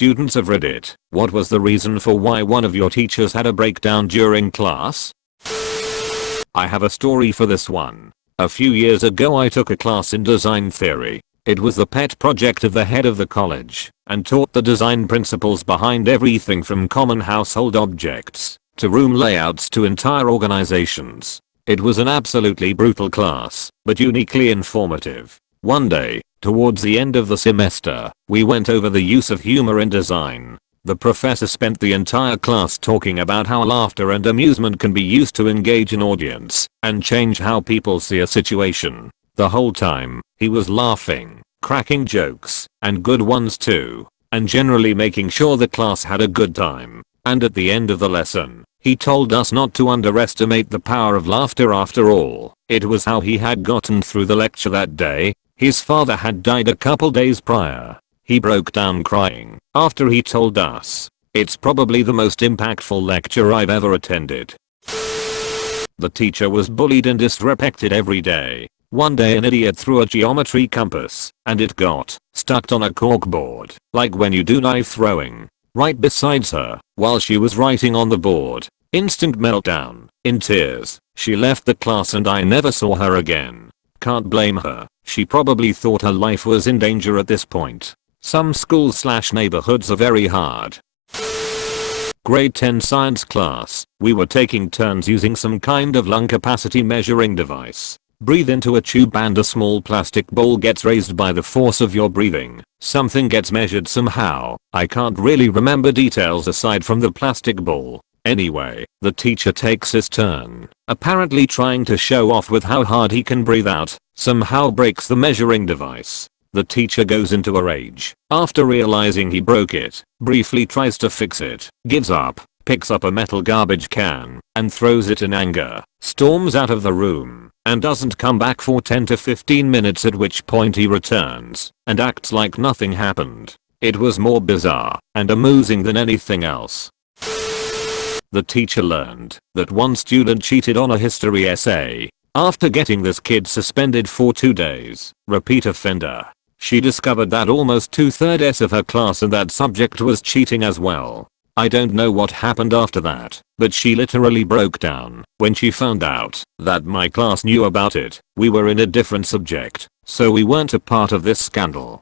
students of Reddit, what was the reason for why one of your teachers had a breakdown during class? I have a story for this one. A few years ago I took a class in design theory. It was the pet project of the head of the college, and taught the design principles behind everything from common household objects, to room layouts to entire organizations. It was an absolutely brutal class, but uniquely informative. One day, towards the end of the semester, we went over the use of humor in design. The professor spent the entire class talking about how laughter and amusement can be used to engage an audience and change how people see a situation. The whole time, he was laughing, cracking jokes, and good ones too, and generally making sure the class had a good time. And at the end of the lesson, he told us not to underestimate the power of laughter after all. It was how he had gotten through the lecture that day. His father had died a couple days prior. He broke down crying after he told us. It's probably the most impactful lecture I've ever attended. The teacher was bullied and disrespected every day. One day an idiot threw a geometry compass, and it got stuck on a corkboard, like when you do knife throwing, right beside her, while she was writing on the board. Instant meltdown. In tears, she left the class and I never saw her again. Can't blame her. She probably thought her life was in danger at this point. Some schools/neighborhoods are very hard. Grade 10 science class. We were taking turns using some kind of lung capacity measuring device. Breathe into a tube and a small plastic bowl gets raised by the force of your breathing. Something gets measured somehow. I can't really remember details aside from the plastic bowl. Anyway, the teacher takes his turn, apparently trying to show off with how hard he can breathe out, somehow breaks the measuring device. The teacher goes into a rage. After realizing he broke it, briefly tries to fix it, gives up, picks up a metal garbage can, and throws it in anger, storms out of the room, and doesn't come back for 10 to 15 minutes, at which point he returns, and acts like nothing happened. It was more bizarre and amusing than anything else. The teacher learned that one student cheated on a history essay. After getting this kid suspended for 2 days, repeat offender, she discovered that almost 2/3 of her class in that subject was cheating as well. I don't know what happened after that, but she literally broke down when she found out that my class knew about it. We were in a different subject, so we weren't a part of this scandal.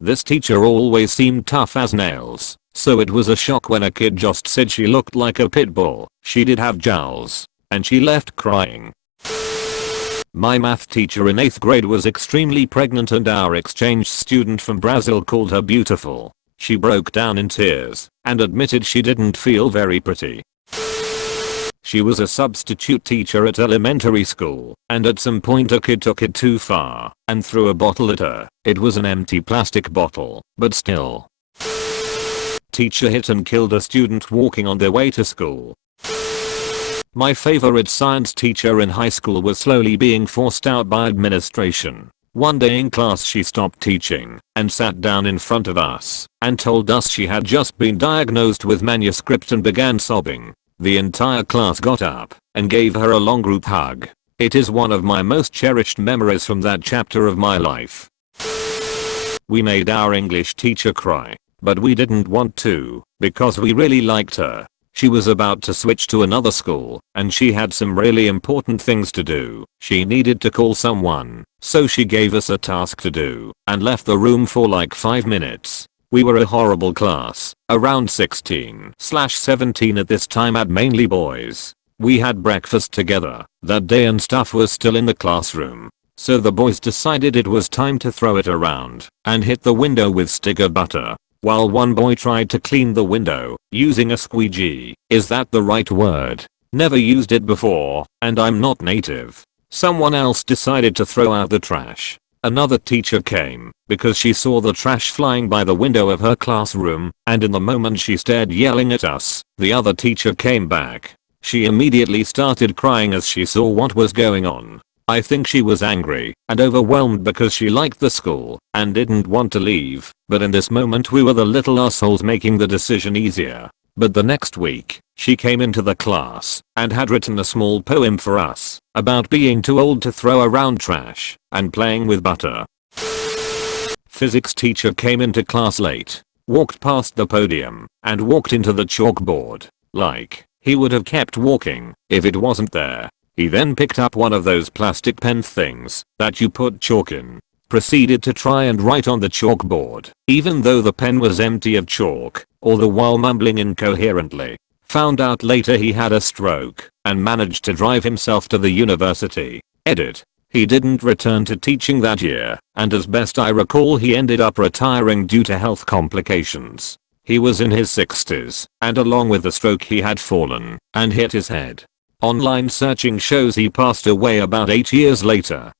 This teacher always seemed tough as nails, so it was a shock when a kid just said she looked like a pit bull. She did have jowls, and she left crying. My math teacher in 8th grade was extremely pregnant and our exchange student from Brazil called her beautiful. She broke down in tears and admitted she didn't feel very pretty. She was a substitute teacher at elementary school, and at some point a kid took it too far and threw a bottle at her. It was an empty plastic bottle, but still. Teacher hit and killed a student walking on their way to school. My favorite science teacher in high school was slowly being forced out by administration. One day in class she stopped teaching and sat down in front of us and told us she had just been diagnosed with manuscript and began sobbing. The entire class got up and gave her a long group hug. It is one of my most cherished memories from that chapter of my life. We made our English teacher cry, but we didn't want to because we really liked her. She was about to switch to another school, and she had some really important things to do. She needed to call someone, so she gave us a task to do, and left the room for like 5 minutes. We were a horrible class, around 16/17 at this time, at mainly boys. We had breakfast together that day and stuff was still in the classroom. So the boys decided it was time to throw it around and hit the window with sticker butter. While one boy tried to clean the window using a squeegee. Is that the right word? Never used it before, and I'm not native. Someone else decided to throw out the trash. Another teacher came because she saw the trash flying by the window of her classroom, and in the moment she started yelling at us. The other teacher came back. She immediately started crying as she saw what was going on. I think she was angry and overwhelmed because she liked the school and didn't want to leave, but in this moment we were the little assholes making the decision easier. But the next week, she came into the class and had written a small poem for us about being too old to throw around trash and playing with butter. Physics teacher came into class late. walked past the podium, and walked into the chalkboard. Like, he would have kept walking if it wasn't there. He then picked up one of those plastic pen things that you put chalk in. Proceeded to try and write on the chalkboard, even though the pen was empty of chalk, all the while mumbling incoherently. Found out later he had a stroke and managed to drive himself to the university. Edit. He didn't return to teaching that year, and as best I recall he ended up retiring due to health complications. He was in his 60s, and along with the stroke he had fallen and hit his head. Online searching shows he passed away about 8 years later.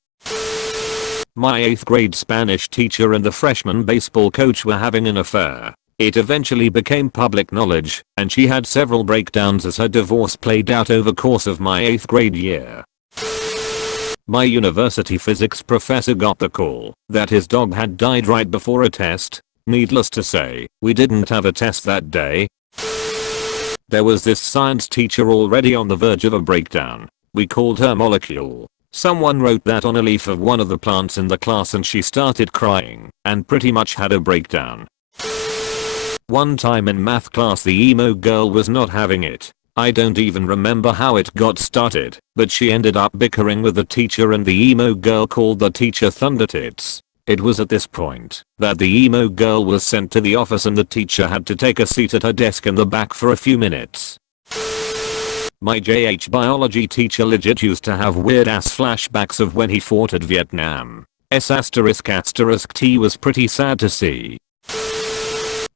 My 8th grade Spanish teacher and the freshman baseball coach were having an affair. It eventually became public knowledge, and she had several breakdowns as her divorce played out over course of my 8th grade year. My university physics professor got the call that his dog had died right before a test. Needless to say, we didn't have a test that day. There was this science teacher already on the verge of a breakdown. We called her Molecule. Someone wrote that on a leaf of one of the plants in the class and she started crying and pretty much had a breakdown. One time in math class the emo girl was not having it. I don't even remember how it got started, but she ended up bickering with the teacher and the emo girl called the teacher Thundertits. It was at this point that the emo girl was sent to the office and the teacher had to take a seat at her desk in the back for a few minutes. My JH biology teacher legit used to have weird ass flashbacks of when he fought at Vietnam. S***T was pretty sad to see.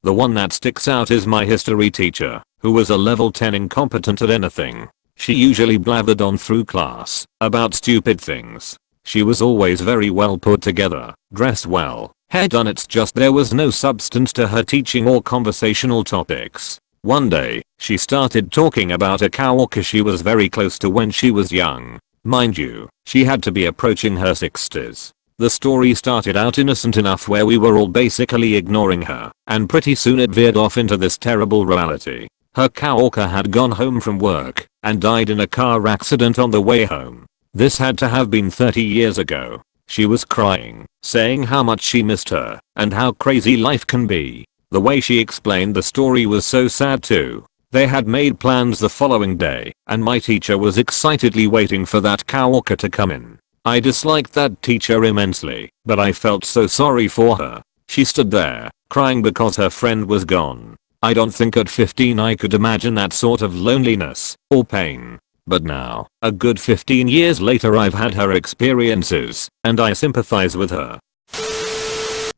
The one that sticks out is my history teacher, who was a level 10 incompetent at anything. She usually blathered on through class about stupid things. She was always very well put together, dressed well, hair done. It's just there was no substance to her teaching or conversational topics. One day, she started talking about a coworker she was very close to when she was young. Mind you, she had to be approaching her 60s. The story started out innocent enough where we were all basically ignoring her, and pretty soon it veered off into this terrible reality. Her coworker had gone home from work and died in a car accident on the way home. This had to have been 30 years ago. She was crying, saying how much she missed her and how crazy life can be. The way she explained the story was so sad too. They had made plans the following day, and my teacher was excitedly waiting for that coworker to come in. I disliked that teacher immensely, but I felt so sorry for her. She stood there, crying because her friend was gone. I don't think at 15 I could imagine that sort of loneliness or pain. But now, a good 15 years later I've had her experiences, and I sympathize with her.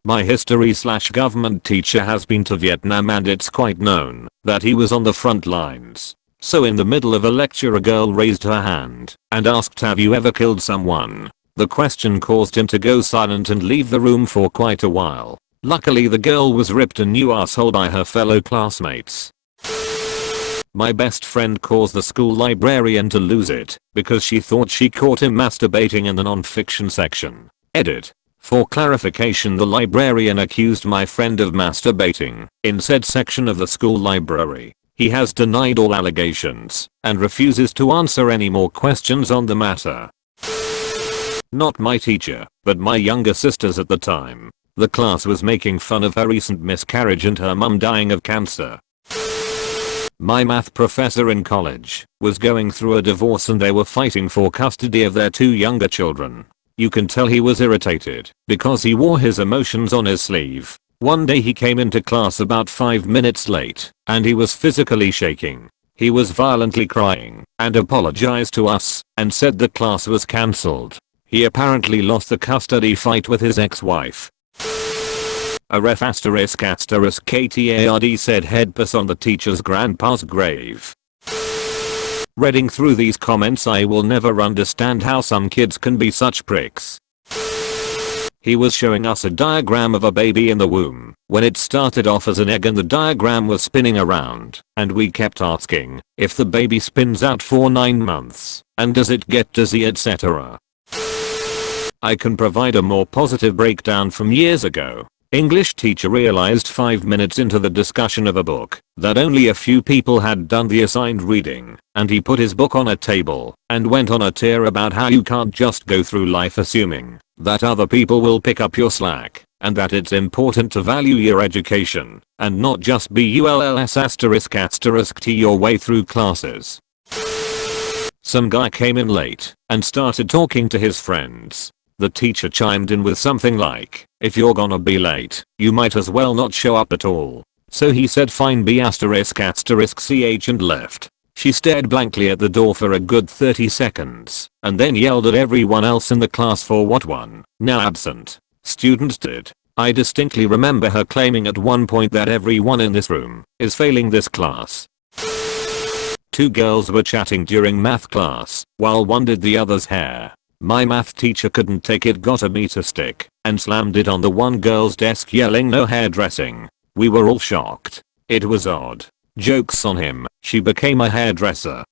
My history/government teacher has been to Vietnam and it's quite known that he was on the front lines. So in the middle of a lecture a girl raised her hand and asked, "Have you ever killed someone?" The question caused him to go silent and leave the room for quite a while. Luckily the girl was ripped a new asshole by her fellow classmates. My best friend caused the school librarian to lose it because she thought she caught him masturbating in the non-fiction section. Edit. For clarification, the librarian accused my friend of masturbating in said section of the school library. He has denied all allegations and refuses to answer any more questions on the matter. Not my teacher, but my younger sisters at the time. The class was making fun of her recent miscarriage and her mum dying of cancer. My math professor in college was going through a divorce and they were fighting for custody of their 2 younger children. You can tell he was irritated because he wore his emotions on his sleeve. One day he came into class about 5 minutes late and he was physically shaking. He was violently crying and apologized to us and said the class was cancelled. He apparently lost the custody fight with his ex-wife. A ref **KTARD said head piss on the teacher's grandpa's grave. Reading through these comments I will never understand how some kids can be such pricks. He was showing us a diagram of a baby in the womb when it started off as an egg and the diagram was spinning around and we kept asking if the baby spins out for 9 months and does it get dizzy, etc. I can provide a more positive breakdown from years ago. English teacher realized 5 minutes into the discussion of a book that only a few people had done the assigned reading, and he put his book on a table and went on a tear about how you can't just go through life assuming that other people will pick up your slack and that it's important to value your education and not just bulls*** your way through classes. Some guy came in late and started talking to his friends. The teacher chimed in with something like, "If you're gonna be late, you might as well not show up at all." So he said fine B***ch and left. She stared blankly at the door for a good 30 seconds and then yelled at everyone else in the class for what one, now absent, student did. I distinctly remember her claiming at one point that everyone in this room is failing this class. Two girls were chatting during math class while one did the other's hair. My math teacher couldn't take it, got a meter stick and slammed it on the one girl's desk yelling no hairdressing. We were all shocked. It was odd. Joke's on him, she became a hairdresser.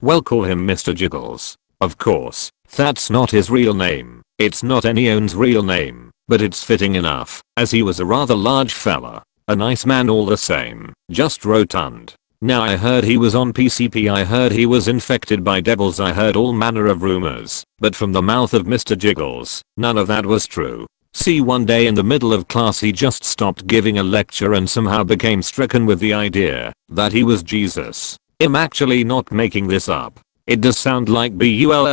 Well, call him Mr. Jiggles. Of course, that's not his real name. It's not anyone's real name, but it's fitting enough, as he was a rather large fella. A nice man all the same, just rotund. Now I heard he was on PCP, I heard he was infected by devils, I heard all manner of rumors, but from the mouth of Mr. Jiggles, none of that was true. See, one day in the middle of class he just stopped giving a lecture and somehow became stricken with the idea that he was Jesus. I'm actually not making this up. It does sound like bulls***t,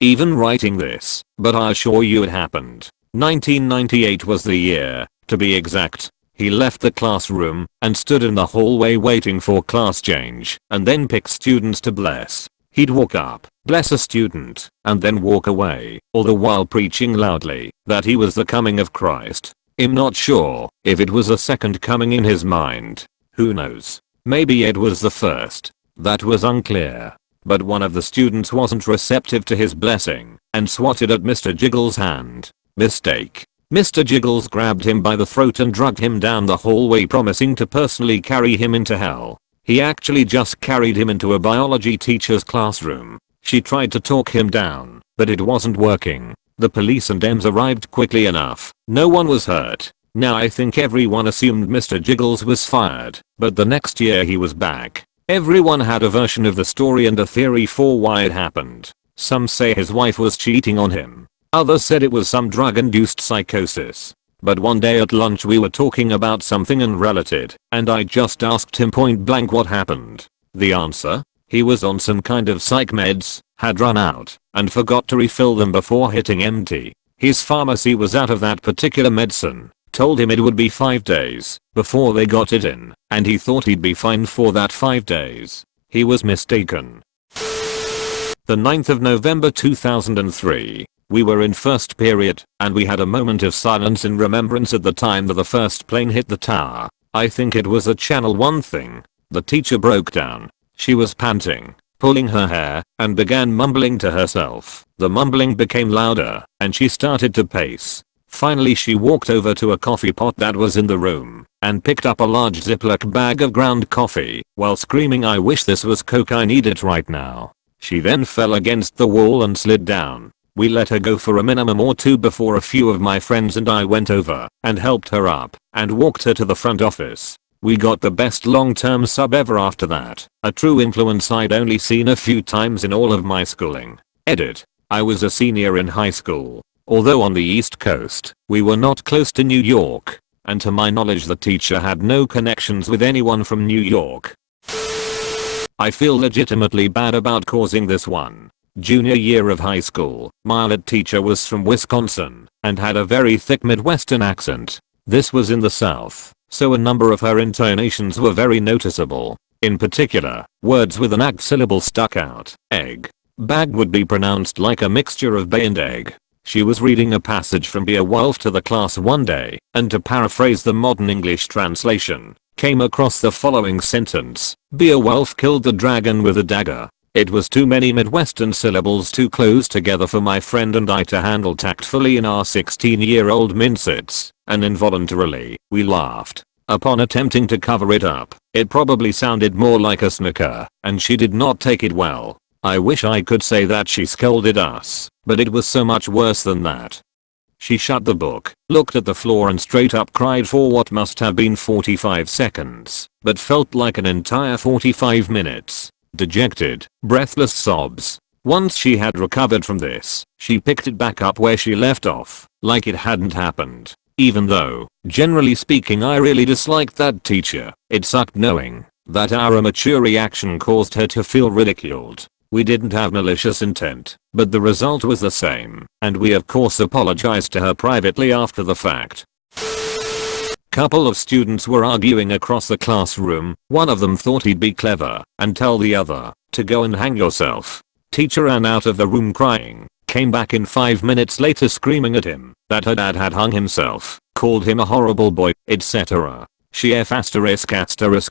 even writing this, but I assure you it happened. 1998 was the year, to be exact. He left the classroom and stood in the hallway waiting for class change and then picked students to bless. He'd walk up, bless a student, and then walk away, all the while preaching loudly that he was the coming of Christ. I'm not sure if it was a second coming in his mind. Who knows? Maybe it was the first. That was unclear. But one of the students wasn't receptive to his blessing and swatted at Mr. Jiggles' hand. Mistake. Mr. Jiggles grabbed him by the throat and dragged him down the hallway, promising to personally carry him into hell. He actually just carried him into a biology teacher's classroom. She tried to talk him down, but it wasn't working. The police and EMS arrived quickly enough. No one was hurt. Now I think everyone assumed Mr. Jiggles was fired, but the next year he was back. Everyone had a version of the story and a theory for why it happened. Some say his wife was cheating on him. Others said it was some drug-induced psychosis. But one day at lunch we were talking about something unrelated, and I just asked him point blank what happened. The answer? He was on some kind of psych meds, had run out, and forgot to refill them before hitting empty. His pharmacy was out of that particular medicine, told him it would be 5 days before they got it in, and he thought he'd be fine for that 5 days. He was mistaken. The 9th of November 2003. We were in first period, and we had a moment of silence in remembrance at the time that the first plane hit the tower. I think it was a Channel 1 thing. The teacher broke down. She was panting, pulling her hair, and began mumbling to herself. The mumbling became louder, and she started to pace. Finally she walked over to a coffee pot that was in the room, and picked up a large Ziploc bag of ground coffee, while screaming, "I wish this was Coke, I need it right now." She then fell against the wall and slid down. We let her go for a minimum or two before a few of my friends and I went over and helped her up and walked her to the front office. We got the best long-term sub ever after that, a true influence I'd only seen a few times in all of my schooling. Edit. I was a senior in high school. Although on the East Coast, we were not close to New York, and to my knowledge the teacher had no connections with anyone from New York. I feel legitimately bad about causing this one. Junior year of high school, my lit teacher was from Wisconsin and had a very thick Midwestern accent. This was in the South, so a number of her intonations were very noticeable. In particular, words with an ag syllable stuck out. Egg. Bag would be pronounced like a mixture of bay and egg. She was reading a passage from Beowulf to the class one day, and to paraphrase the modern English translation, came across the following sentence: Beowulf killed the dragon with a dagger. It was too many Midwestern syllables too close together for my friend and I to handle tactfully in our 16-year-old mincits, and involuntarily, we laughed. Upon attempting to cover it up, it probably sounded more like a snicker, and she did not take it well. I wish I could say that she scolded us, but it was so much worse than that. She shut the book, looked at the floor and straight up cried for what must have been 45 seconds, but felt like an entire 45 minutes. Dejected, breathless sobs. Once she had recovered from this, she picked it back up where she left off, like it hadn't happened. Even though, generally speaking, I really disliked that teacher, it sucked knowing that our immature reaction caused her to feel ridiculed. We didn't have malicious intent, but the result was the same, and we of course apologized to her privately after the fact. Couple of students were arguing across the classroom. One of them thought he'd be clever and tell the other to go and hang yourself. Teacher ran out of the room crying, came back in 5 minutes later screaming at him that her dad had hung himself, called him a horrible boy, etc. She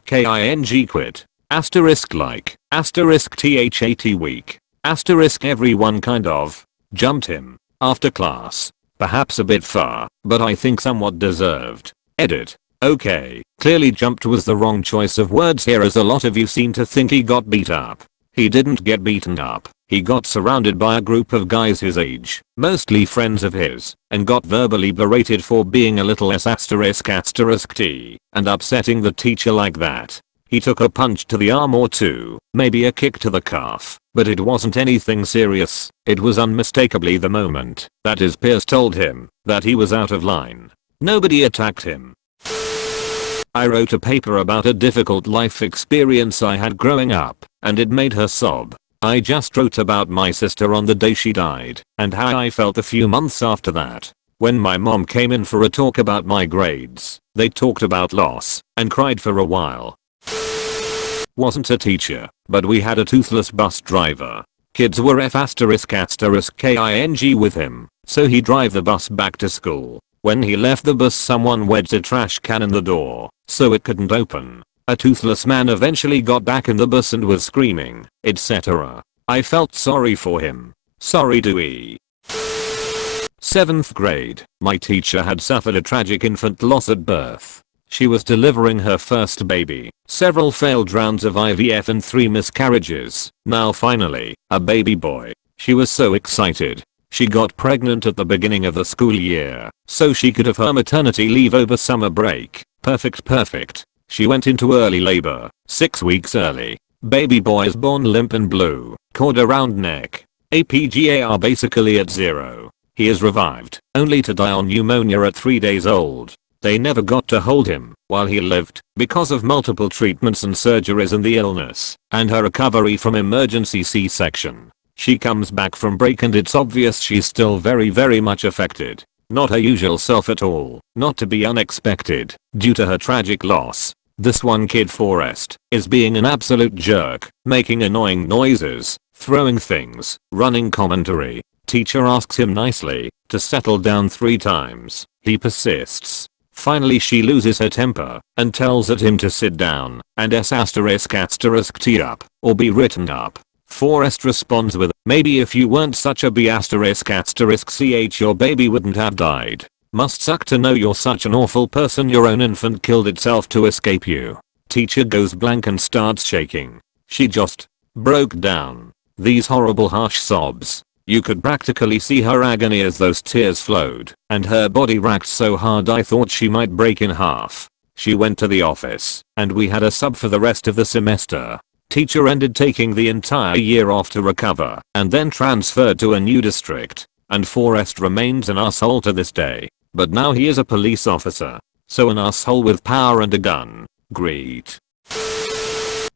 king quit. Asterisk like, asterisk that week, asterisk everyone kind of jumped him after class. Perhaps a bit far, but I think somewhat deserved. Edit. Okay, clearly jumped was the wrong choice of words here, as a lot of you seem to think he got beat up. He didn't get beaten up. He got surrounded by a group of guys his age, mostly friends of his, and got verbally berated for being a little s asterisk t and upsetting the teacher like that. He took a punch to the arm or two, maybe a kick to the calf, but it wasn't anything serious. It was unmistakably the moment that his peers told him that he was out of line. Nobody attacked him. I wrote a paper about a difficult life experience I had growing up, and it made her sob. I just wrote about my sister on the day she died, and how I felt a few months after that. When my mom came in for a talk about my grades, they talked about loss, and cried for a while. Wasn't a teacher, but we had a toothless bus driver. Kids were king with him, so he'd drive the bus back to school. When he left the bus, someone wedged a trash can in the door, so it couldn't open. A toothless man eventually got back in the bus and was screaming, etc. I felt sorry for him. Sorry Dewey. 7th grade, my teacher had suffered a tragic infant loss at birth. She was delivering her first baby, several failed rounds of IVF and 3 miscarriages. Now finally, a baby boy. She was so excited. She got pregnant at the beginning of the school year, so she could have her maternity leave over summer break. Perfect. She went into early labor, 6 weeks early. Baby boy is born limp and blue, cord around neck. APGAR basically at 0. He is revived, only to die on pneumonia at 3 days old. They never got to hold him while he lived because of multiple treatments and surgeries and the illness and her recovery from emergency C-section. She comes back from break and it's obvious she's still very much affected. Not her usual self at all, not to be unexpected, due to her tragic loss. This one kid, Forrest, is being an absolute jerk, making annoying noises, throwing things, running commentary. Teacher asks him nicely to settle down 3 times. He persists. Finally she loses her temper and tells him to sit down and **t up or be written up. Forrest responds with, maybe if you weren't such a ***ch your baby wouldn't have died. Must suck to know you're such an awful person, your own infant killed itself to escape you. Teacher goes blank and starts shaking. She just broke down. These horrible harsh sobs. You could practically see her agony as those tears flowed, and her body racked so hard I thought she might break in half. She went to the office, and we had a sub for the rest of the semester. Teacher ended taking the entire year off to recover, and then transferred to a new district. And Forrest remains an asshole to this day. But now he is a police officer. So an asshole with power and a gun. Great.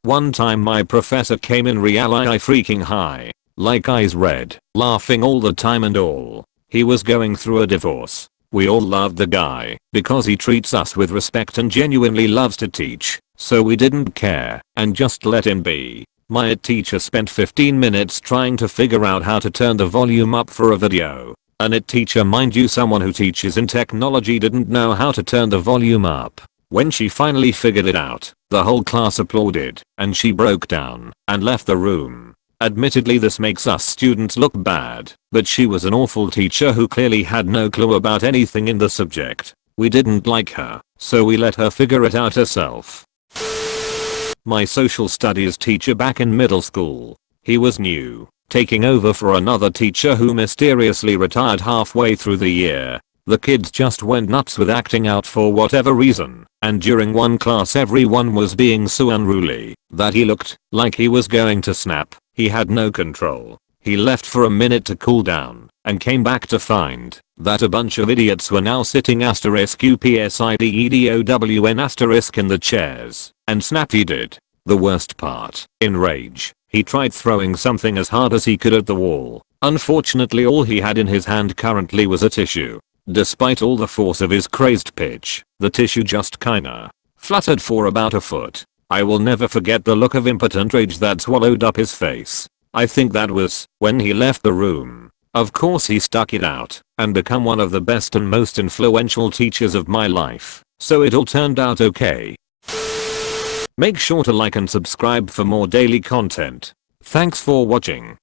One time my professor came in real freaking high. Like eyes red, laughing all the time and all. He was going through a divorce. We all loved the guy because he treats us with respect and genuinely loves to teach, so we didn't care and just let him be. My teacher spent 15 minutes trying to figure out how to turn the volume up for a video. An IT teacher, mind you, someone who teaches in technology, didn't know how to turn the volume up. When she finally figured it out, the whole class applauded and she broke down and left the room. Admittedly this makes us students look bad, but she was an awful teacher who clearly had no clue about anything in the subject. We didn't like her, so we let her figure it out herself. My social studies teacher back in middle school. He was new, taking over for another teacher who mysteriously retired halfway through the year. The kids just went nuts with acting out for whatever reason, and during one class everyone was being so unruly that he looked like he was going to snap. He had no control. He left for a minute to cool down and came back to find that a bunch of idiots were now sitting *UPSIDEDOWN* in the chairs, and Snappy did the worst part. In rage, he tried throwing something as hard as he could at the wall. Unfortunately, all he had in his hand currently was a tissue. Despite all the force of his crazed pitch, the tissue just kinda fluttered for about a foot. I will never forget the look of impotent rage that swallowed up his face. I think that was when he left the room. Of course he stuck it out and become one of the best and most influential teachers of my life, so it all turned out okay. Make sure to like and subscribe for more daily content. Thanks for watching.